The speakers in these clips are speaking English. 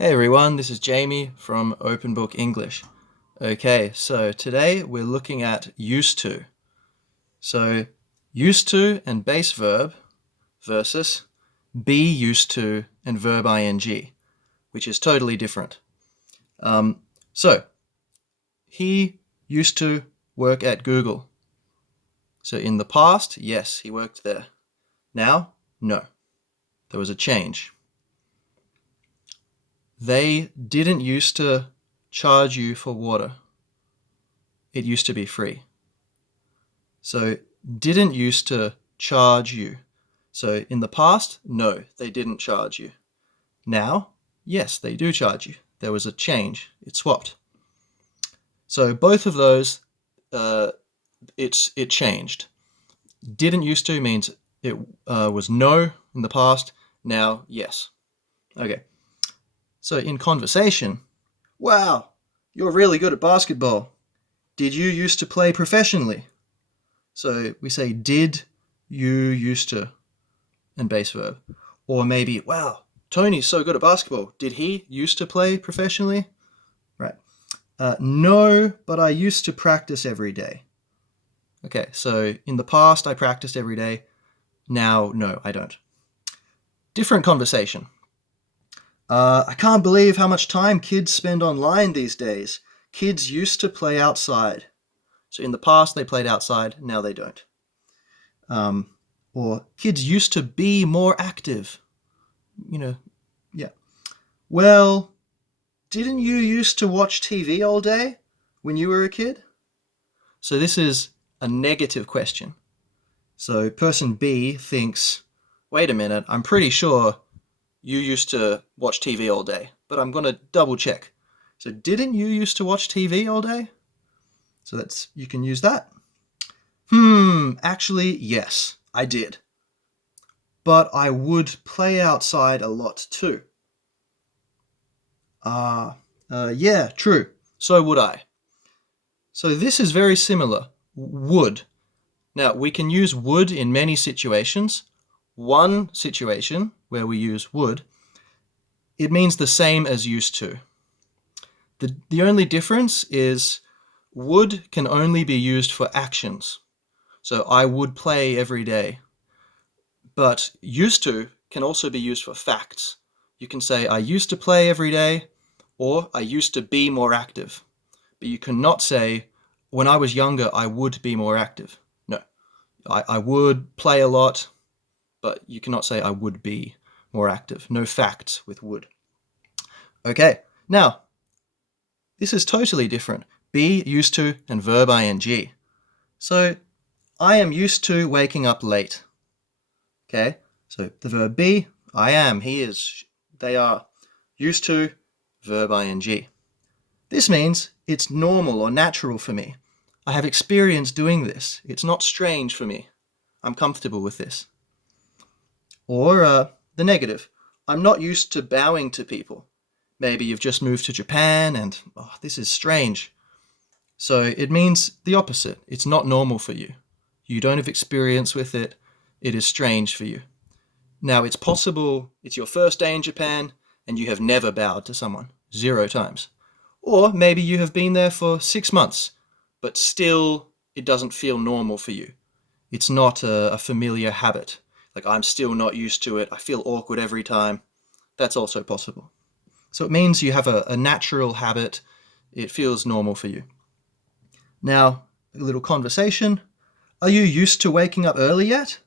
Hey everyone, this is Jamie from Open Book English. Okay, so today we're looking at used to. So, used to and base verb versus be used to and verb ing, which is totally different. So, he used to work at Google. So, in the past, yes, he worked there. Now, no. There was a change. They didn't used to charge you for water. It used to be free. So didn't used to charge you. So in the past, no, they didn't charge you. Now, yes, they do charge you. There was a change. It swapped. So both of those, it changed. Didn't used to means it was no in the past. Now, yes. Okay. So in conversation, wow, you're really good at basketball. Did you used to play professionally? So we say, did you used to, and base verb. Or maybe, wow, Tony's so good at basketball. Did he used to play professionally? Right. No, but I used to practice every day. Okay, so in the past, I practiced every day. Now, no, I don't. Different conversation. I can't believe how much time kids spend online these days. Kids used to play outside. So in the past, they played outside. Now they don't. Or kids used to be more active. Yeah. Well, didn't you used to watch TV all day when you were a kid? So this is a negative question. So person B thinks, wait a minute, I'm pretty sure you used to watch TV all day, but I'm going to double check. So didn't you used to watch TV all day? So you can use that. Actually, yes, I did. But I would play outside a lot too. Yeah, true. So would I. So this is very similar. Would. Now, we can use would in many situations. One situation where we use would, it means the same as used to. The only difference is would can only be used for actions. So I would play every day. But used to can also be used for facts. You can say, I used to play every day, or I used to be more active. But you cannot say, when I was younger, I would be more active. No, I would play a lot, but you cannot say I would be more active. No facts with would. Okay, now, this is totally different. Be, used to, and verb ing. So, I am used to waking up late. Okay, so the verb be, I am, he is, they are. Used to, verb ing. This means it's normal or natural for me. I have experience doing this. It's not strange for me. I'm comfortable with this. Or the negative. I'm not used to bowing to people. Maybe you've just moved to Japan and this is strange. So it means the opposite. It's not normal for you. You don't have experience with it. It is strange for you. Now, it's possible it's your first day in Japan and you have never bowed to someone. 0 times. Or maybe you have been there for 6 months, but still it doesn't feel normal for you. It's not a familiar habit. Like, I'm still not used to it. I feel awkward every time. That's also possible. So it means you have a natural habit. It feels normal for you. Now, a little conversation. Are you used to waking up early yet?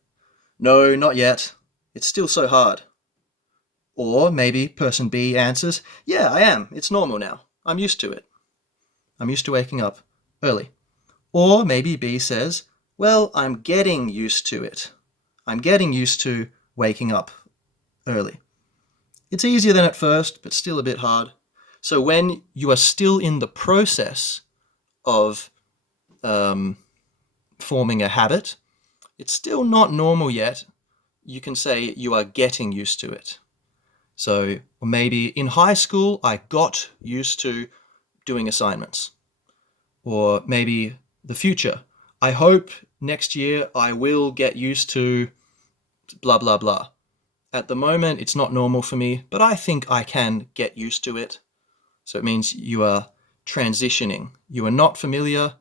No, not yet. It's still so hard. Or maybe person B answers, yeah, I am. It's normal now. I'm used to it. I'm used to waking up early. Or maybe B says, well, I'm getting used to it. I'm getting used to waking up early. It's easier than at first, but still a bit hard. So when you are still in the process of forming a habit, it's still not normal yet. You can say you are getting used to it. So maybe in high school, I got used to doing assignments. Or maybe the future. I hope next year I will get used to blah, blah, blah. At the moment, it's not normal for me, but I think I can get used to it. So it means you are transitioning. You are not familiar,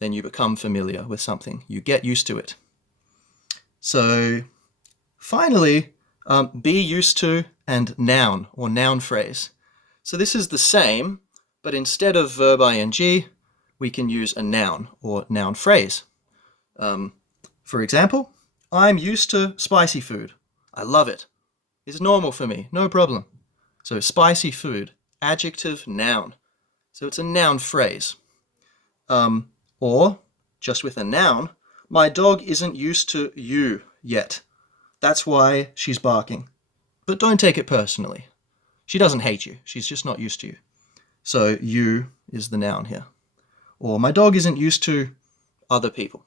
then you become familiar with something. You get used to it. So finally, be used to and noun or noun phrase. So this is the same, but instead of verb ing, we can use a noun or noun phrase. For example, I'm used to spicy food. I love it. It's normal for me, no problem. So spicy food, adjective, noun. So it's a noun phrase. Or just with a noun, my dog isn't used to you yet. That's why she's barking. But don't take it personally. She doesn't hate you. She's just not used to you. So you is the noun here. Or my dog isn't used to other people.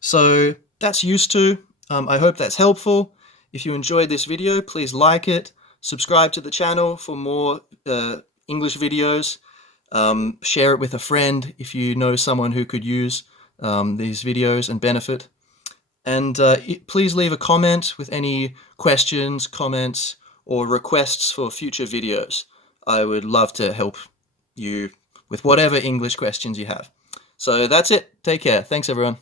So that's used to. I hope that's helpful. If you enjoyed this video, please like it. Subscribe to the channel for more English videos. Share it with a friend if you know someone who could use these videos and benefit. And please leave a comment with any questions, comments, or requests for future videos. I would love to help you with whatever English questions you have. So that's it. Take care. Thanks, everyone.